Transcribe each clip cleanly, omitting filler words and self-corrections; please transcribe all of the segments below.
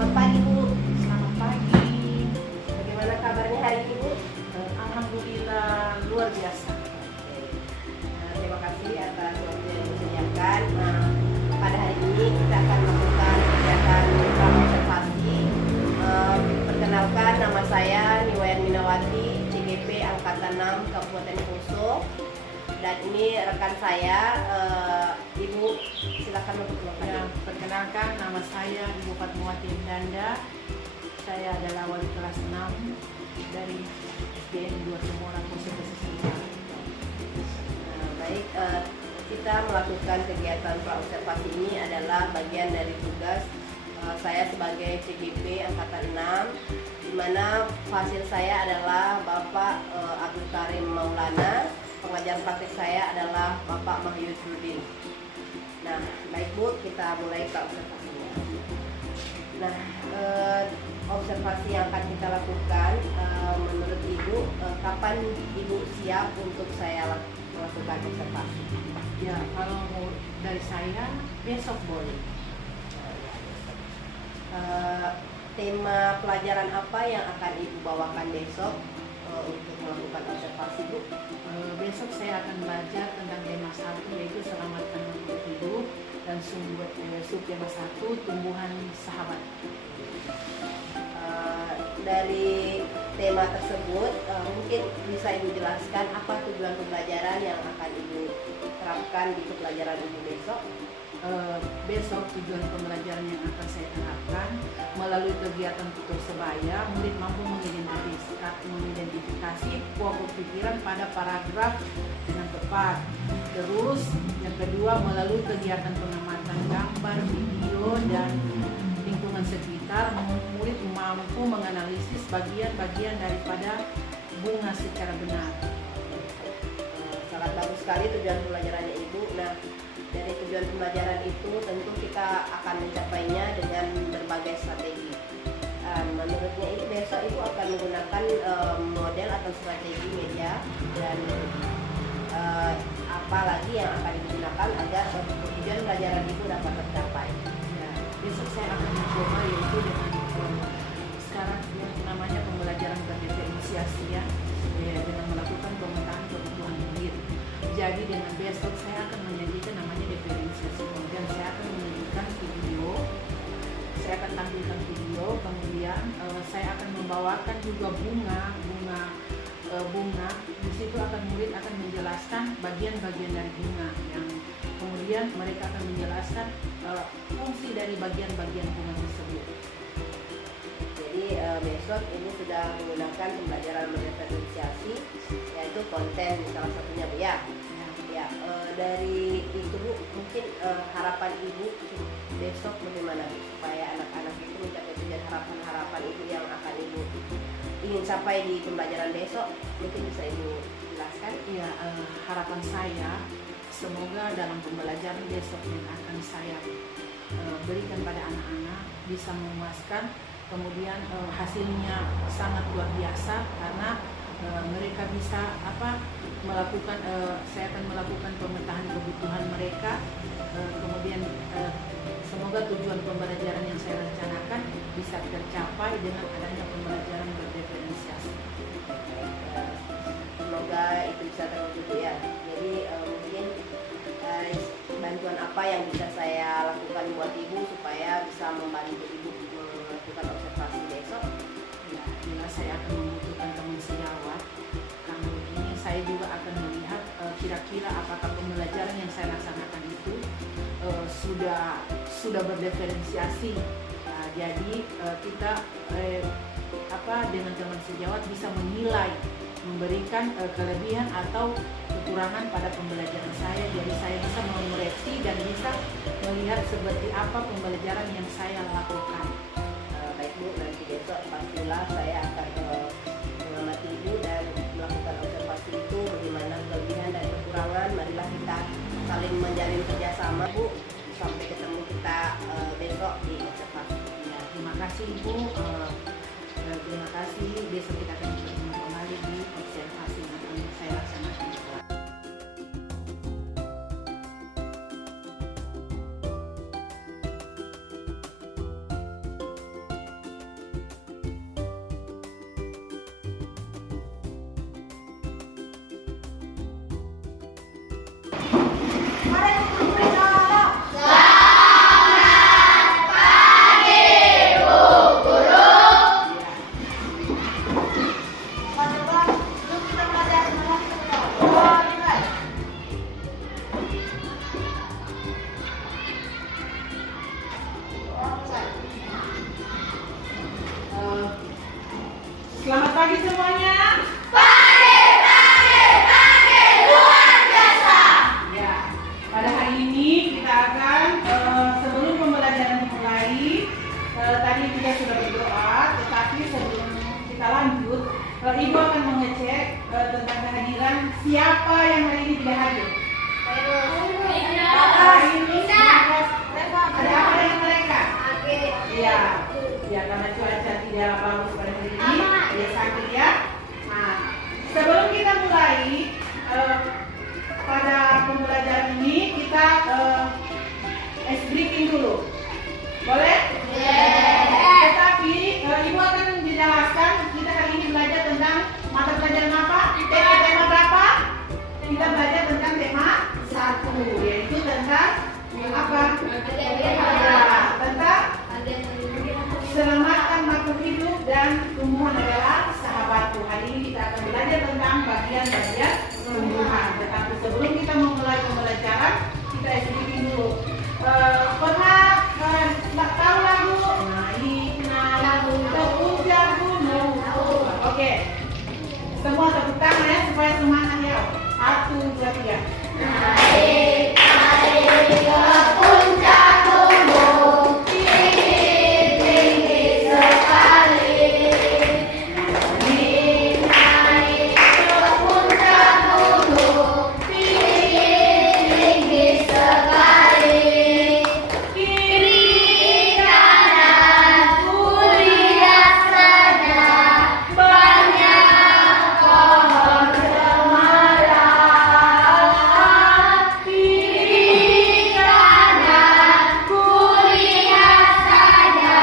Selamat pagi Bu. Selamat pagi. Bagaimana kabarnya hari ini Bu? Alhamdulillah luar biasa. Terima kasih atas waktu yang disediakan. Pada hari ini kita akan melakukan kegiatan observasi. Perkenalkan, nama saya Niwayan Minawati, CGP Angkatan 6 Kabupaten Poso. Dan ini rekan saya, Ibu, silakan memperkenalkan. Ya, perkenalkan, nama saya Ibu Fatmawati Indanda. Saya adalah wali kelas 6 dari SDN 2 Temora Poso Pesisir. Baik, kita melakukan kegiatan praobservasi ini adalah bagian dari tugas saya sebagai CGP Angkatan 6, di mana hasil saya adalah Bapak Abdul Karim Maulana, pengajar praktik saya adalah Bapak Mahyudrudin. Nah, baik Bu, kita mulai praobservasinya. Nah, observasi yang akan kita lakukan, menurut Ibu, kapan Ibu siap untuk saya melakukan observasi? Ya, kalau mau dari saya besok boleh. Tema pelajaran apa yang akan Ibu bawakan besok untuk melakukan observasi Bu? Besok saya akan belajar tentang tema 1, yaitu selamatkan makhluk hidup, dan subtema 1 tumbuhan sahabat. Dari tema tersebut, mungkin bisa Ibu jelaskan apa tujuan pembelajaran yang akan Ibu terapkan di pembelajaran Ibu besok? Besok tujuan pembelajaran yang akan saya terapkan melalui kegiatan tutur sebaya, murid mampu mengidentifikasi pokok pikiran pada paragraf dengan tepat. Terus yang kedua, melalui kegiatan pengamatan gambar, video, dan lingkungan sekitar, murid mampu menganalisis bagian-bagian daripada bunga secara benar. Sangat bagus sekali tujuan pembelajarannya Ibu. Nah, dari tujuan pembelajaran itu tentu kita akan mencapainya dengan berbagai strategi. Menurutnya ini besok Ibu akan menggunakan model atau strategi media, dan apa lagi yang akan digunakan agar tujuan pelajaran Ibu dapat tercapai? Ya, besok saya akan mencoba yaitu dengan sekarang yang namanya pembelajaran berdiferensiasi, ya, dengan melakukan pemetaan kebutuhan murid. Jadi dengan besok saya akan menyajikan namanya diferensiasi, kemudian saya akan menyajikan video, saya akan tampilkan video, kemudian saya akan membawakan juga bunga. Di situ murid akan menjelaskan bagian-bagian dari bunga, yang kemudian mereka akan menjelaskan fungsi dari bagian-bagian bunga tersebut. Jadi besok ini sudah menggunakan pembelajaran berdiferensiasi, yaitu konten salah satunya Bu ya. Ya, dari itu Bu, mungkin harapan Ibu besok bagaimana supaya anak-anak itu mencapai tujuan harapan Ibu yang akan Ibu ingin capai di pembelajaran besok, mungkin bisa Ibu jelaskan? Iya, harapan saya semoga dalam pembelajaran besok yang akan saya berikan pada anak-anak bisa memuaskan, kemudian hasilnya sangat luar biasa karena mereka bisa melakukan saya akan melakukan pemetaan kebutuhan mereka, kemudian semoga tujuan pembelajaran yang saya rencanakan bisa tercapai dengan adanya pembelajaran berdiferensiasi. Semoga itu bisa terwujud ya. Jadi mungkin bantuan apa yang bisa saya lakukan buat Ibu supaya bisa membantu Ibu melakukan observasi besok? Ya, jelas saya akan membutuhkan teman sejawat. Karena begini, saya juga akan melihat kira-kira apakah pembelajaran yang saya laksanakan itu sudah berdiferensiasi. Jadi kita dengan teman sejawat bisa menilai, memberikan kelebihan atau kekurangan pada pembelajaran saya. Jadi saya bisa mengoreksi dan bisa melihat seperti apa pembelajaran yang saya lakukan. Baik Bu, nanti besok pastilah saya akan mengamati Ibu dan melakukan observasi itu, bagaimana kelebihan dan kekurangan. Marilah kita saling menjalin kerjasama Bu. Sampai ketemu kita besok di observasi. Ya, terima kasih Ibu. Terima kasih. Besok kita akan bertemu kembali di observasi yang akan saya laksanakan. Selamat pagi semuanya. Luar biasa. Ya, pada hari ini kita akan sebelum pembelajaran dimulai, tadi kita sudah berdoa, tetapi sebelum kita lanjut, Ibu akan mengecek tentang kehadiran siapa yang hari ini tidak hadir. Hari ini ada apa dengan mereka? Iya, ya karena cuaca tidak bagus pada hari ini, dia sakit ya. Nah, sebelum kita mulai pada pembelajaran ini, kita ice breaking dulu, boleh? Tetapi Ibu akan menjelaskan kita hari ini belajar tentang mata pelajaran apa? Tema berapa? Kita belajar tentang tema 1, yaitu tentang apa? Tentang keselamatan makhluk hidup dan tumbuhan adalah sahabatku. Hari ini kita akan belajar tentang bagian-bagian tumbuhan. Tetapi sebelum kita memulai pembelajaran, kita explain dulu. Pernah tahu lagu? Naik lagu ke puncak gunung. Oke. Semua tepuk tangan ya supaya semangat ya. 1, 2, 3. Naik ke puncak gunung, tinggi sekali. Naik ke puncak gunung, tinggi sekali. Kiri kanan ku lihat saja, banyak pohon cemara. Kiri kanan ku lihat saja,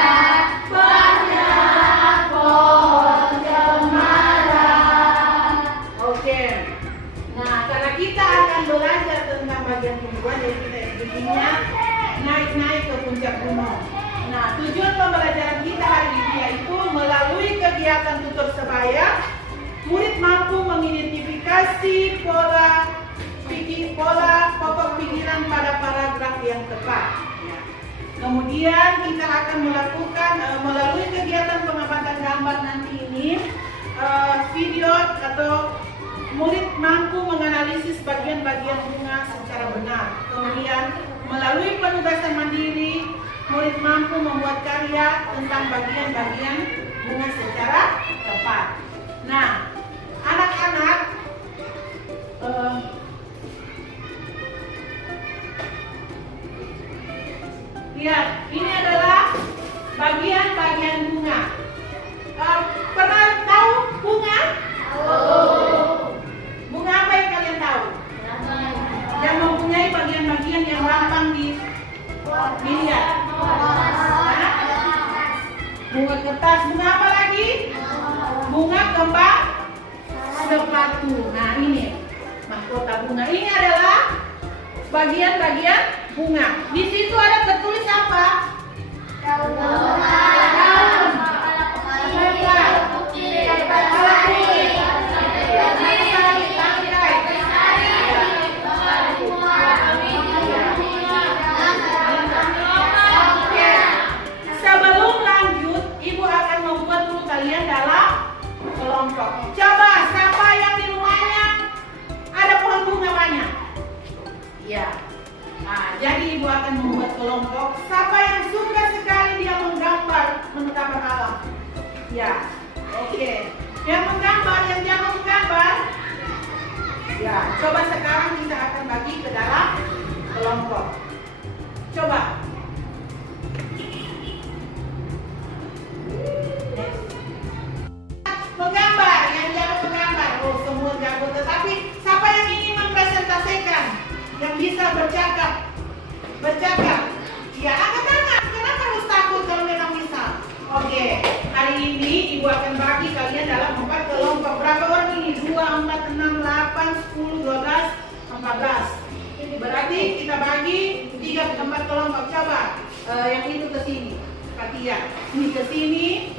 banyak pohon cemara. Oke. Nah, karena kita akan belajar tentang bagian tumbuhan, jadi kita bikinnya naik-naik ke puncak gunung. Nah, tujuan pembelajaran kita hari ini yaitu melalui kegiatan tutur sebaya, murid mampu mengidentifikasi pola pokok pikiran pada paragraf yang tepat. Ya. Kemudian kita akan melakukan melalui kegiatan pengamatan gambar nanti ini video atau murid mampu menganalisis bagian-bagian bunga secara benar. Kemudian melalui penugasan mandiri, murid mampu membuat karya tentang bagian-bagian bunga secara tepat. Nah, anak-anak lihat, ini adalah bagian-bagian bunga. Pernah tahu bunga? Bunga apa yang kalian tahu? Yang mempunyai bagian-bagian yang gampang dilihat. Bunga kertas, bunga apa lagi? Bunga kembang sepatu. Nah, ini mahkota bunga. Ini adalah bagian-bagian bunga. Di situ ada tertulis apa? Daun. Sebelum lanjut, Ibu akan membuat dulu kalian dalam kelompok. Coba, siapa yang di rumahnya ada pohon bunga banyak? Ya. Nah, jadi Ibu akan membuat kelompok. Siapa yang suka sekali dia menggambar alam? Ya. Oke. Yang menggambar, yang jangan menggambar? Ya. Coba sekarang kita akan bagi ke dalam kelompok. Coba. Menggambar, yang jago menggambar. Oh, semua jago. Tetapi siapa yang ingin mempresentasikan? Yang bisa bercakap? Ya, angkat tangan. Kenapa harus takut kalau memang bisa? Oke, hari ini Ibu akan bagi kalian dalam 4 kelompok. Berapa orang ini? 2, 4, 6, 8, 10, 12, 14. Berarti kita bagi 3 ke 4 kelompok. Coba yang itu ke sini, Fatia. Ini ke sini.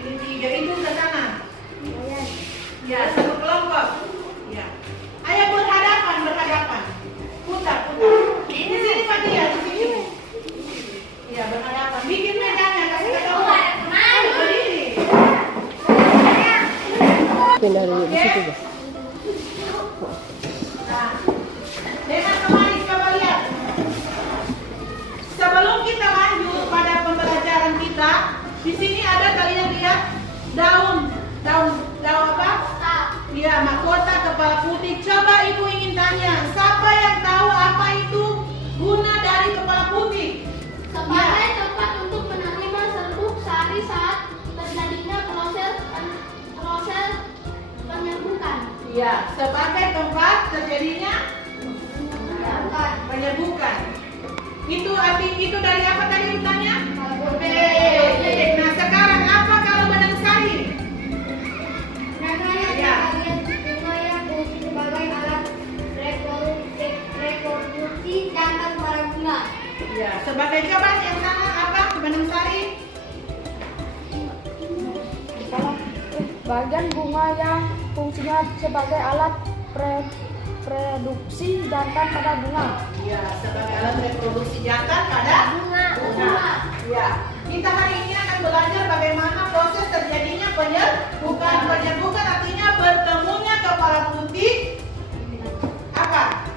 Ini 3, itu ke sana. Ya, satu kelompok. Ya. Ayo berhadapan. Putar. Di sini Fatia, di sini. Ya, berhadapan. Bikin medannya, kasih tahu. Berdiri. pindah dulu di situ guys. Nah, dengan kembali coba lihat. Sebelum kita lanjut pada pembelajaran kita, di sini ada kalian lihat daun apa? Ya, mahkota kepala putih. Coba ibu ingin tanya, siapa yang tahu apa itu guna dari kepala putih? Sebagai tempat untuk menerima serbuk sari saat terjadinya proses penyerbukan. Ya, sebagai tempat terjadinya penyerbukan. Itu dari apa tadi urutannya? Nah, sekarang apa kalau benang sari? Sebagai alat reproduksi jantan pada bunga. Ya, sebagai coba yang sana apa benang sari? Bagian bunga yang fungsinya sebagai alat reproduksi jantan pada bunga. Ya, sebagai alat reproduksi jantan pada bunga. Ya, kita hari ini akan belajar bagaimana proses terjadinya penyerbukan. Penyerbukan artinya bertemunya kepala putih apa?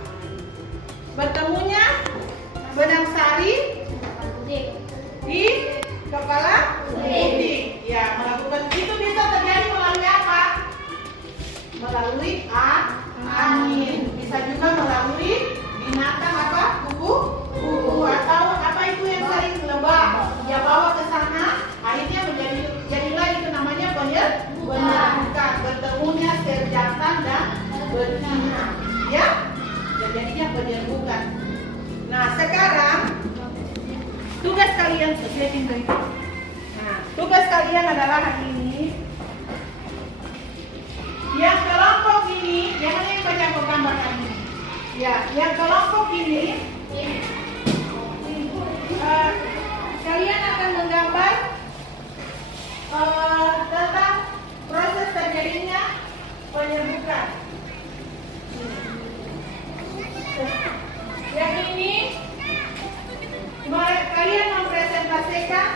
Bertemunya benang sari di kepala putih. Ya, melakukan itu bisa terjadi melalui apa? Melalui angin. Bisa juga melalui binatang apa? Kuku atau apa itu yang sering lebah. Dia bawa ke sana, akhirnya jadilah itu namanya penyerbukan. Bertemunya sel jantan dan betina. Ya, jadinya penyerbukan. Nah, sekarang tugas kalian tugas kalian adalah hari ini yang kelompok ini, jangan yang baca gambar ini. Ya, yang kelompok ini kalian akan menggambar tentang proses terjadinya penyerbukan. Yang ini kalian mempresentasikan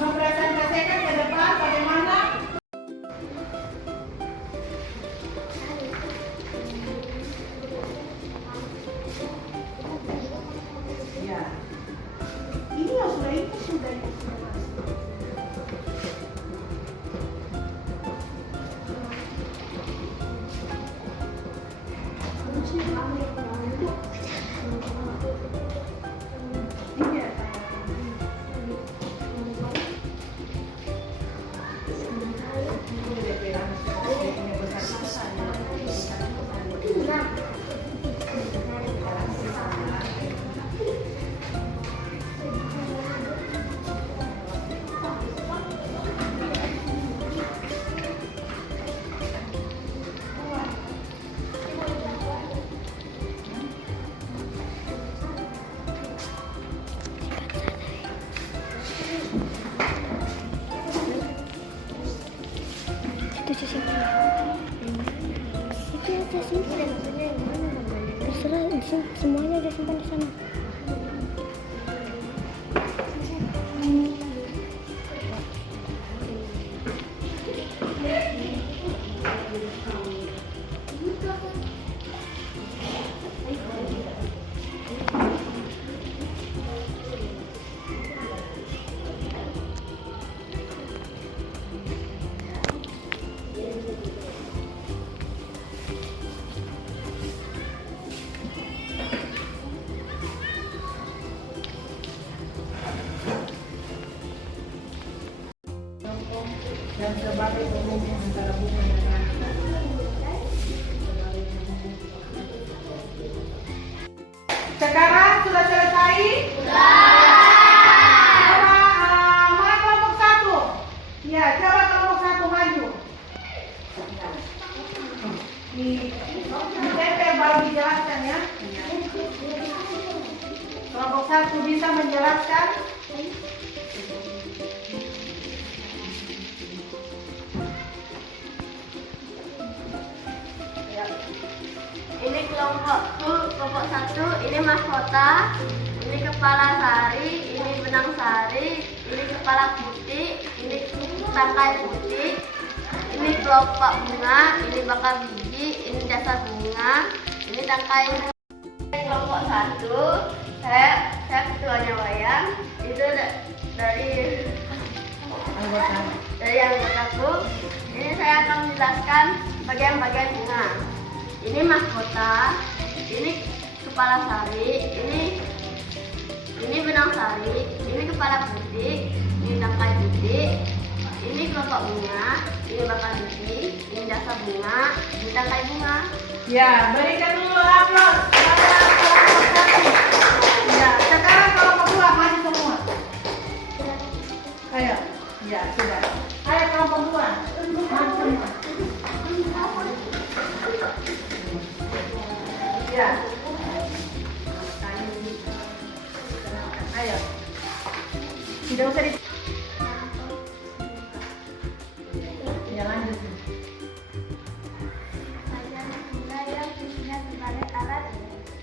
mempresentasikan ke depan bagaimana ya. Ini sudah Terserah, semuanya udah simpan di sana. dan sebagai penghubung antara bunga dan sekarang sudah selesai? Mana kelompok satu? Ya, coba kelompok satu maju. Di tempel baru dijelaskan ya. Kelompok satu bisa menjelaskan. Ini kelompok satu, ini mahkota, ini kepala sari, ini benang sari, ini kepala putih, ini tangkai putih, ini kelopak bunga, ini bakal biji, ini dasar bunga, ini tangkai. Kelompok 1, saya ketuanya wayang, itu dari anggotaku. Ini saya akan menjelaskan bagian-bagian bunga. Ini mahkota, ini kepala sari, ini benang sari, ini kepala putih, ini tangkai putih, ini kelopak bunga, ini bakal biji, ini dasar bunga, ini tangkai bunga. Ya, berikan dulu aplaus pada kelompok 1. Ya, sekarang kelompok 2 maju semua. Ayo, ya sudah. Ayo kelompok 2 maju semua. Ya. Ayo. Tidak usah di. Ya lanjut. Bunga yang fungsinya sebagai alat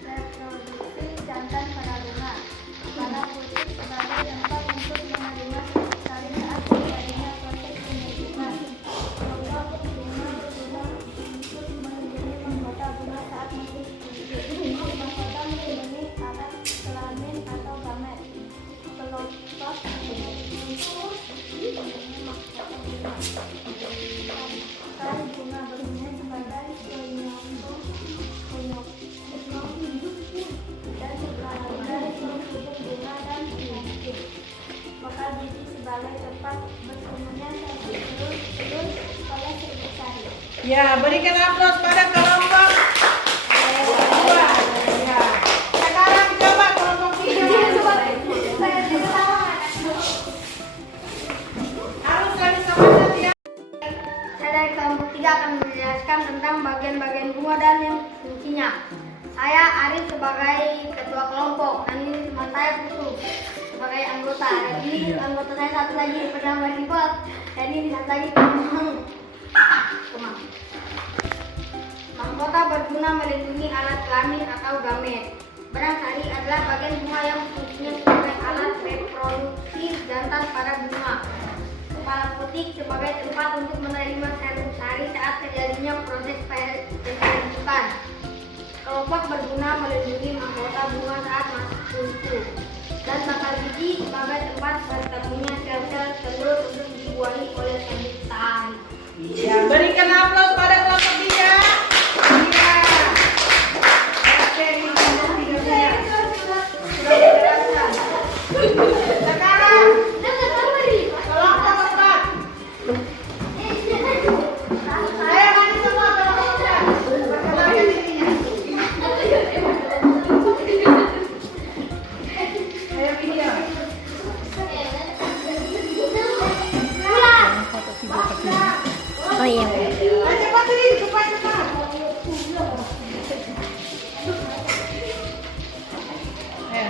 reproduksi jantan pada bunga. Kepala putih sebagai tempat untuk menerima sari saat terjadinya proses pembentukan. Kelompok bunga berguna untuk melindungi mahkota bunga saat masih tumbuh. Mahkota melindungi alat kelamin atau gamet. Kelompok untuk melindungi mahkota bunga. Sari bunga berguna sebagai penyambung dan sebagai penghubung bunga dan penyakit. Bakal biji sebagai tempat bertemunya telur oleh serbuk sari. Ya, berikan aplaus pada kelompok 2. Ya. Sekarang coba kelompok 3. Harus lebih semangat ya. Saya dari kelompok 3 akan menjelaskan tentang bagian-bagian bunga dan yang fungsinya. Saya Arif sebagai ketua kelompok dan ini teman saya Putu sebagai anggota. Dan ini anggota saya satu lagi pernah berlibat dan ini satu lagi Kemang. Mahkota berguna melindungi alat kelamin atau gamet. Benang sari adalah bagian bunga yang fungsinya sebagai alat reproduksi jantan pada bunga. Kepala putih sebagai tempat untuk menerima serbuk sari saat terjadinya proses pembentukan. Kelopak berguna melindungi mahkota bunga saat masih tumbuh. Dan bakal biji sebagai tempat bertemunya sel-sel telur untuk dibuahi oleh serbuk sari. Ya, berikan aplaus pada kelompok 3. Ya. Oke, ini kelompok 3 sudah dijelaskan. Sekarang kelompok 4. Ayo maju semua kelompok 4. Perkenalkan dirinya. Ayo video. Oh iya. Ayo cepat diri, cepat. Ayo.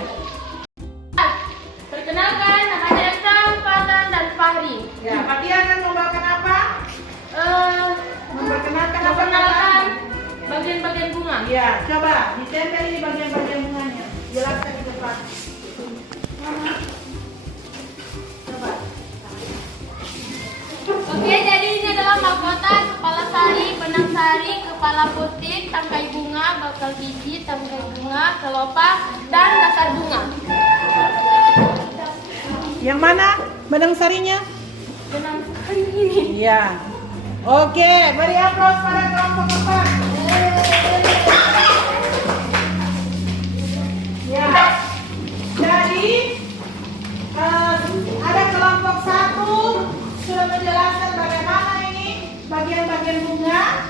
Perkenalkan, namanya Eksan, Fatan, dan Fahri. Ya, Fatia akan membawakan apa? Memperkenalkan apa? Memperkenalkan bagian-bagian bunga. Ya, coba ditempel ini bagian-bagian bunganya. Jelaskan di depan. Coba. Oke, jadi ini adalah mahkota kepala sari, benang sari, kepala putih, tangkai bunga, bakal biji, tangkai bunga, kelopak, dan dasar bunga. Yang mana benang sarinya? Benang sari ini. Iya. Oke, beri aplaus pada kelompok 4. Ya. Jadi ada kelompok 1 sudah menjelaskan bagaimana ini bagian-bagian bunga,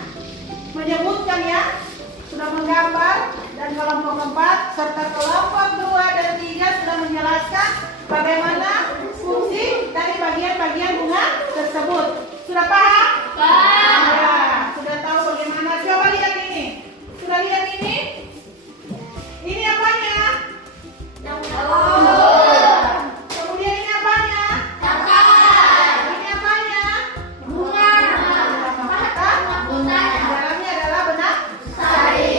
menyebutkan ya, sudah menggambar, dan kelompok 4 serta kelompok 2 dan 3 sudah menjelaskan bagaimana fungsi dari bagian-bagian bunga tersebut. Sudah paham? Paham. Ya, sudah tahu bagaimana. Coba lihat ini. Sudah lihat ini? Ini apanya? Kemudian ini apanya? Ini apanya? Bunga. Dalamnya adalah benang sari.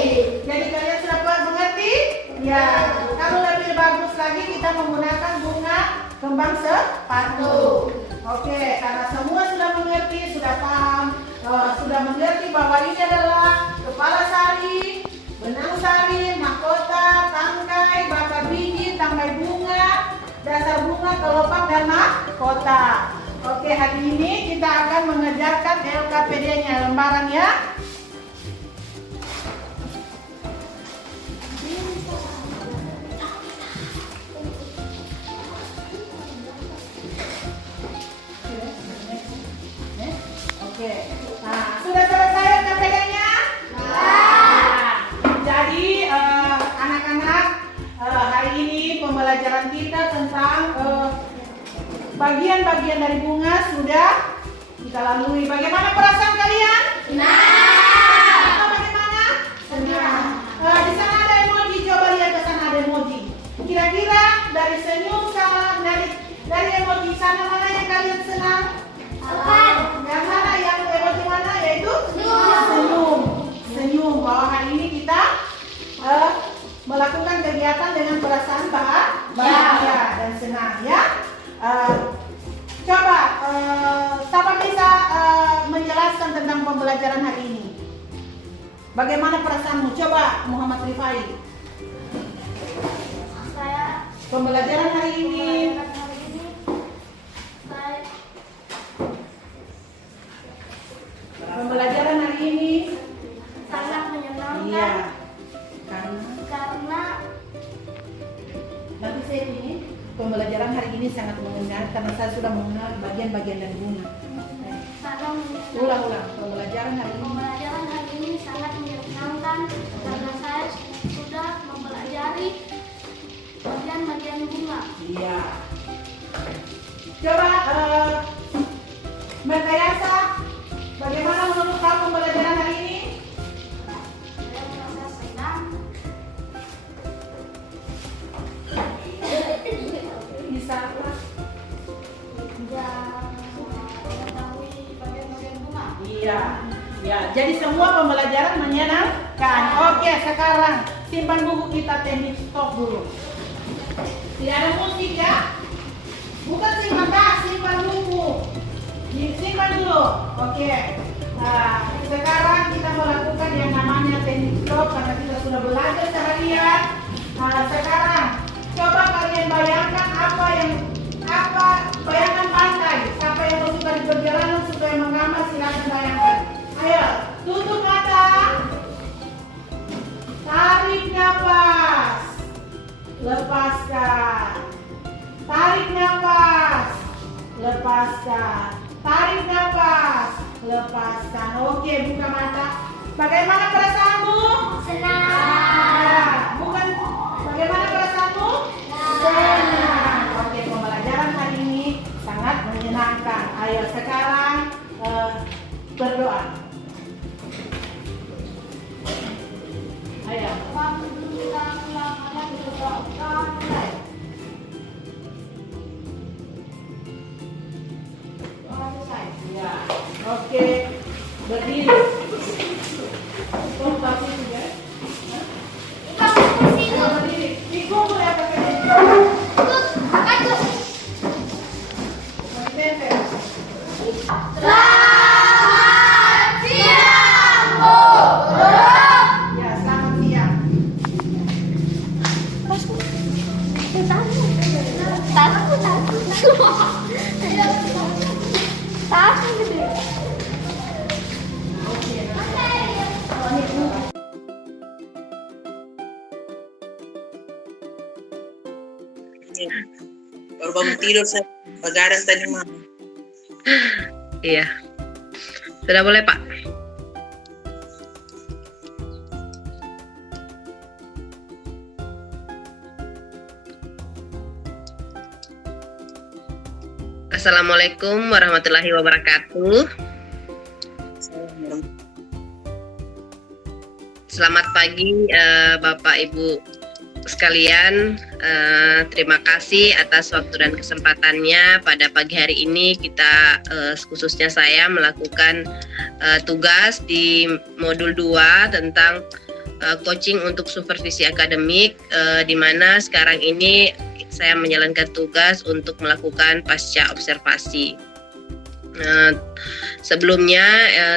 Jadi kalian sudah mengerti? Ya. Kalau lebih bagus lagi kita menggunakan bunga kembang sepatu. Oke, karena semua sudah mengerti, sudah paham, sudah mengerti bahwa ini adalah kepala sari, benang sari, mahkota, tangkai, bakar biji, tangkai bunga, dasar bunga, kelopak, dan mahkota. Oke, hari ini kita akan mengerjakan LKPD-nya, lembaran ya. Oke, nah sudah selesai LKPD-nya? Nah, jadi anak-anak, hari ini pembelajaran kita tentang bagian-bagian dari bunga sudah kita lalui. Bagaimana perasaan kalian? Senang. Bagaimana? Senang. Di sana ada emoji, coba lihat ke sana ada emoji. Kira-kira dari senyum sama dari emoji sana mana yang kalian senang? Yang mana yang emoji mana? Yaitu senyum. Senyum. Bahwa hari ini kita melakukan kegiatan dengan perasaan bahagia dan senang ya. Coba siapa bisa menjelaskan tentang pembelajaran hari ini? Bagaimana perasaanmu? Coba Muhammad Rifai. Pembelajaran hari ini. Pembelajaran hari ini sangat menyenangkan. iya. Karena Nanti saya ini pembelajaran hari ini sangat mengenal karena saya sudah mengenal bagian-bagian dari bunga. Ulang. Pembelajaran hari ini sangat menyenangkan karena saya sudah mempelajari bagian-bagian bunga. iya. Coba Mbak Kayasa, bagaimana menurut kamu pembelajaran hari ini? Saya merasa senang. Bisa apa? Mengetahui bagian-bagian bunga. Iya. Ya, jadi semua pembelajaran menyenangkan. Oke, sekarang simpan buku kita, teknik stop dulu. Tidak ada musik ya? Bukan simpan tas, simpan buku. Simpan dulu. Oke. Nah, sekarang kita melakukan yang namanya teknik stop karena kita sudah belajar seharian. Nah, sekarang coba kalian bayangkan bayangkan pantai. Siapa yang suka di perjalanan, suka yang menggambar, silakan bayangkan. Ayo, tutup mata. Tarik nafas. Lepaskan. Tarik nafas. Lepaskan. Tarik nafas. Lepaskan. Oke, buka mata. Bagaimana perasaanmu? Senang. Bukan. Bagaimana perasaanmu? Senang. Oke, pembelajaran hari ini sangat menyenangkan. Ayo sekarang berdoa. Ayo. Ya. Oke. Berdiri. Berdiri. Dikumpul ya pakai. Selamat siang, guru. Ya, selamat siang. Baru bangun tidur saya begadang tadi malam. Iya. Sudah boleh, Pak? Assalamualaikum warahmatullahi wabarakatuh. Selamat pagi Bapak Ibu sekalian. Terima kasih atas waktu dan kesempatannya pada pagi hari ini. Kita khususnya saya melakukan tugas di modul 2 tentang coaching untuk supervisi akademik, di mana sekarang ini saya menjalankan tugas untuk melakukan pasca observasi. Sebelumnya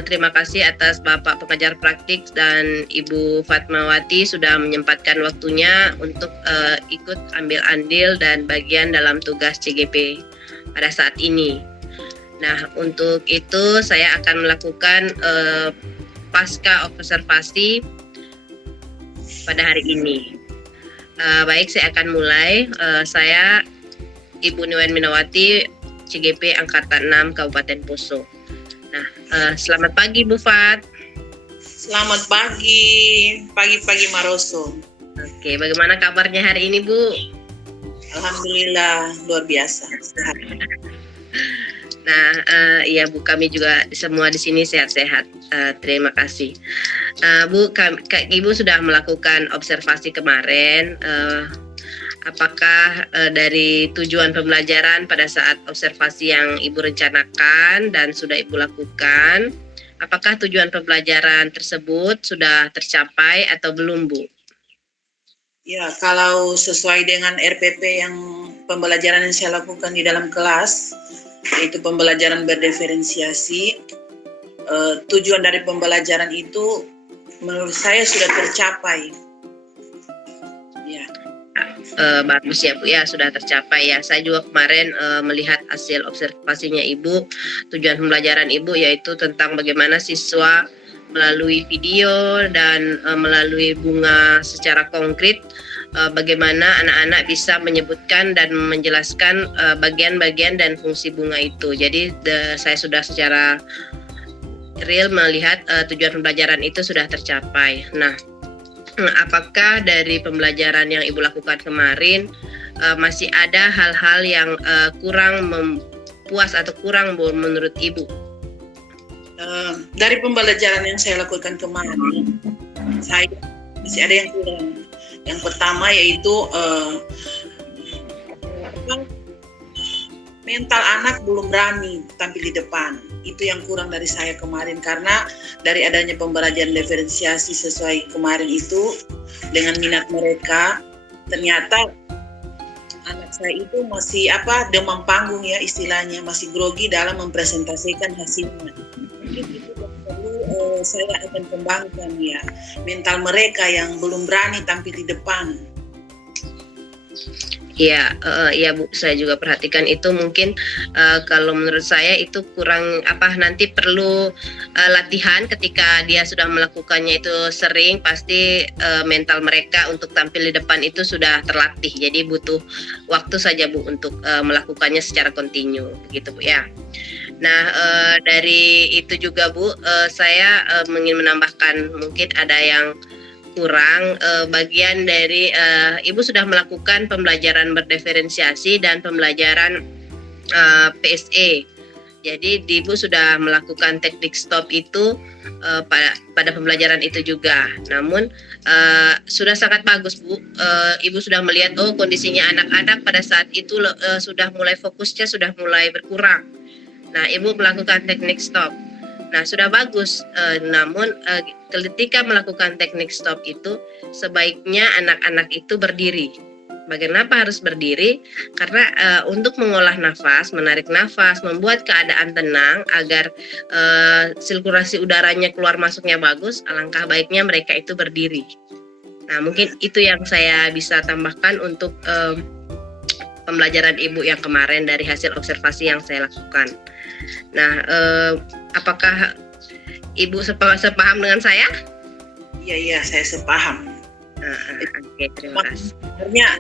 terima kasih atas Bapak pengajar praktik dan Ibu Fatmawati sudah menyempatkan waktunya untuk ikut ambil andil dan bagian dalam tugas CGP pada saat ini. Nah, untuk itu saya akan melakukan pasca observasi pada hari ini. Baik, saya akan mulai. Saya Ibu Niwen Minawati, CGP Angkatan 6 Kabupaten Poso. Nah, selamat pagi Bu Fat. Selamat pagi, pagi-pagi Maroso. Oke, bagaimana kabarnya hari ini Bu? Alhamdulillah luar biasa. Sehat. Nah, ya Bu, kami juga semua di sini sehat-sehat. Terima kasih. Bu, Ibu sudah melakukan observasi kemarin. Apakah dari tujuan pembelajaran pada saat observasi yang Ibu rencanakan dan sudah Ibu lakukan, apakah tujuan pembelajaran tersebut sudah tercapai atau belum, Bu? Ya, kalau sesuai dengan RPP yang pembelajaran yang saya lakukan di dalam kelas, yaitu pembelajaran berdiferensiasi, tujuan dari pembelajaran itu menurut saya sudah tercapai. Ya. Bagus ya Bu ya, sudah tercapai ya. Saya juga kemarin melihat hasil observasinya Ibu. Tujuan pembelajaran Ibu yaitu tentang bagaimana siswa melalui video dan melalui bunga secara konkret, bagaimana anak-anak bisa menyebutkan dan menjelaskan bagian-bagian dan fungsi bunga itu. Jadi saya sudah secara real melihat tujuan pembelajaran itu sudah tercapai. Nah, apakah dari pembelajaran yang Ibu lakukan kemarin masih ada hal-hal yang kurang puas atau kurang menurut Ibu? Dari pembelajaran yang saya lakukan kemarin, saya masih ada yang kurang. Yang pertama yaitu mental anak belum berani tampil di depan. Itu yang kurang dari saya kemarin, karena dari adanya pembelajaran diferensiasi sesuai kemarin itu dengan minat mereka, ternyata anak saya itu masih demam panggung ya istilahnya, masih grogi dalam mempresentasikan hasilnya. Itu perlu saya akan kembangkan ya, mental mereka yang belum berani tampil di depan. Ya, ya Bu, saya juga perhatikan itu mungkin kalau menurut saya itu kurang nanti perlu latihan ketika dia sudah melakukannya itu sering, pasti mental mereka untuk tampil di depan itu sudah terlatih. Jadi butuh waktu saja Bu untuk melakukannya secara kontinu, begitu Bu ya. Nah, dari itu juga Bu, saya ingin menambahkan mungkin ada yang kurang bagian dari Ibu sudah melakukan pembelajaran berdiferensiasi dan pembelajaran PSE. Jadi Ibu sudah melakukan teknik stop itu pada pembelajaran itu juga. Namun sudah sangat bagus Bu. Ibu sudah melihat kondisinya anak-anak pada saat itu sudah mulai fokusnya sudah mulai berkurang. Nah, Ibu melakukan teknik stop. Nah, sudah bagus. Namun ketika melakukan teknik stop itu sebaiknya anak-anak itu berdiri. Bagaimana harus berdiri? Karena untuk mengolah nafas, menarik nafas, membuat keadaan tenang agar sirkulasi udaranya keluar masuknya bagus, alangkah baiknya mereka itu berdiri. Nah, mungkin itu yang saya bisa tambahkan untuk pembelajaran Ibu yang kemarin dari hasil observasi yang saya lakukan. Nah, apakah Ibu sepaham dengan saya? Iya, saya sepaham. Oke, terima kasih.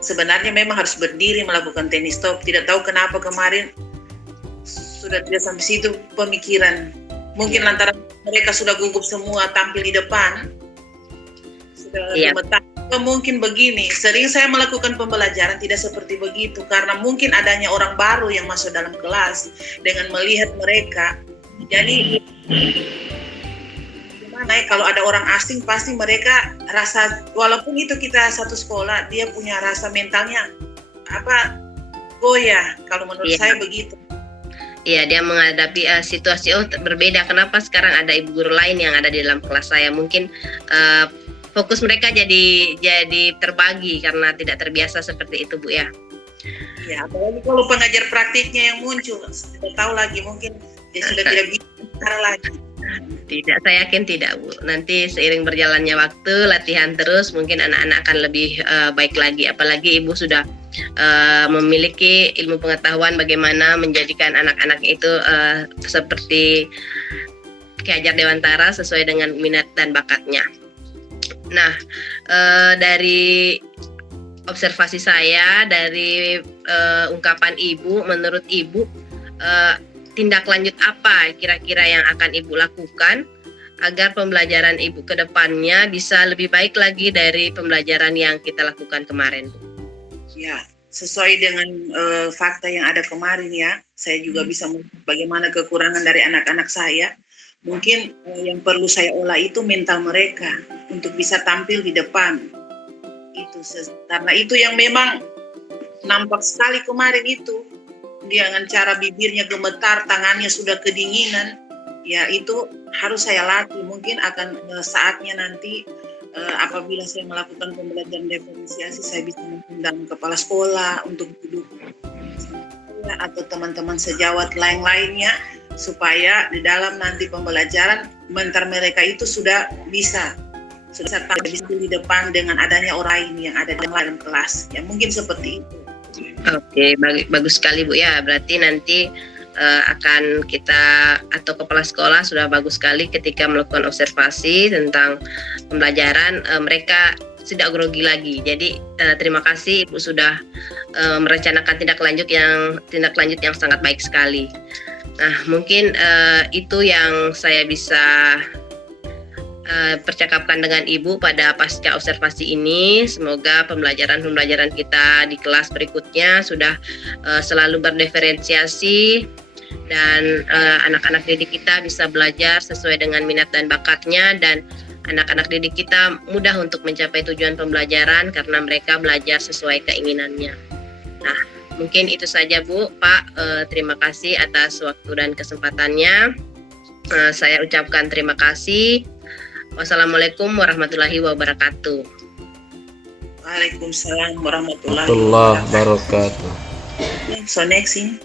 Sebenarnya memang harus berdiri melakukan teknik stop. Tidak tahu kenapa kemarin sudah tidak sampai situ pemikiran. Mungkin lantaran mereka sudah gugup semua tampil di depan. Sudah gemetar. Mungkin begini, sering saya melakukan pembelajaran tidak seperti begitu karena mungkin adanya orang baru yang masuk dalam kelas dengan melihat mereka. Jadi gimana ya, kalau ada orang asing pasti mereka rasa, walaupun itu kita satu sekolah, dia punya rasa mentalnya goyah, kalau menurut saya begitu. Iya, dia menghadapi situasi berbeda. Kenapa sekarang ada ibu guru lain yang ada di dalam kelas saya? Mungkin fokus mereka jadi terbagi karena tidak terbiasa seperti itu Bu ya. Ya, apalagi kalau pengajar praktiknya yang muncul, tidak tahu lagi mungkin dia sudah tidak bisa bicara lagi. Tidak, saya yakin tidak, Bu. Nanti seiring berjalannya waktu, latihan terus, mungkin anak-anak akan lebih baik lagi. Apalagi Ibu sudah memiliki ilmu pengetahuan bagaimana menjadikan anak-anak itu seperti Ki Hajar Dewantara sesuai dengan minat dan bakatnya. Nah, dari observasi saya, dari ungkapan Ibu, menurut Ibu, tindak lanjut apa kira-kira yang akan Ibu lakukan agar pembelajaran Ibu ke depannya bisa lebih baik lagi dari pembelajaran yang kita lakukan kemarin? Ya, sesuai dengan fakta yang ada kemarin ya, saya juga bisa melihat bagaimana kekurangan dari anak-anak saya. Mungkin yang perlu saya olah itu mental mereka untuk bisa tampil di depan. Karena itu yang memang nampak sekali kemarin itu. Dengan cara bibirnya gemetar, tangannya sudah kedinginan, ya itu harus saya latih. Mungkin akan saatnya nanti apabila saya melakukan pembelajaran diferensiasi, saya bisa mengundang kepala sekolah untuk duduk atau teman-teman sejawat lain-lainnya, supaya di dalam nanti pembelajaran mental mereka itu sudah bisa di depan dengan adanya orang lain yang ada di dalam kelas. Ya mungkin seperti itu. Oke, bagus sekali Bu ya. Berarti nanti akan kita atau kepala sekolah sudah bagus sekali ketika melakukan observasi tentang pembelajaran, mereka tidak grogi lagi. Jadi terima kasih Ibu sudah merencanakan tindak lanjut yang sangat baik sekali. Nah, mungkin itu yang saya bisa percakapkan dengan Ibu pada pasca observasi ini. Semoga pembelajaran kita di kelas berikutnya sudah selalu berdiferensiasi dan anak-anak didik kita bisa belajar sesuai dengan minat dan bakatnya, dan anak-anak didik kita mudah untuk mencapai tujuan pembelajaran karena mereka belajar sesuai keinginannya. Nah, mungkin itu saja Bu, Pak. Terima kasih atas waktu dan kesempatannya. Saya ucapkan terima kasih. Wassalamualaikum warahmatullahi wabarakatuh. Waalaikumsalam warahmatullahi wabarakatuh. So next in.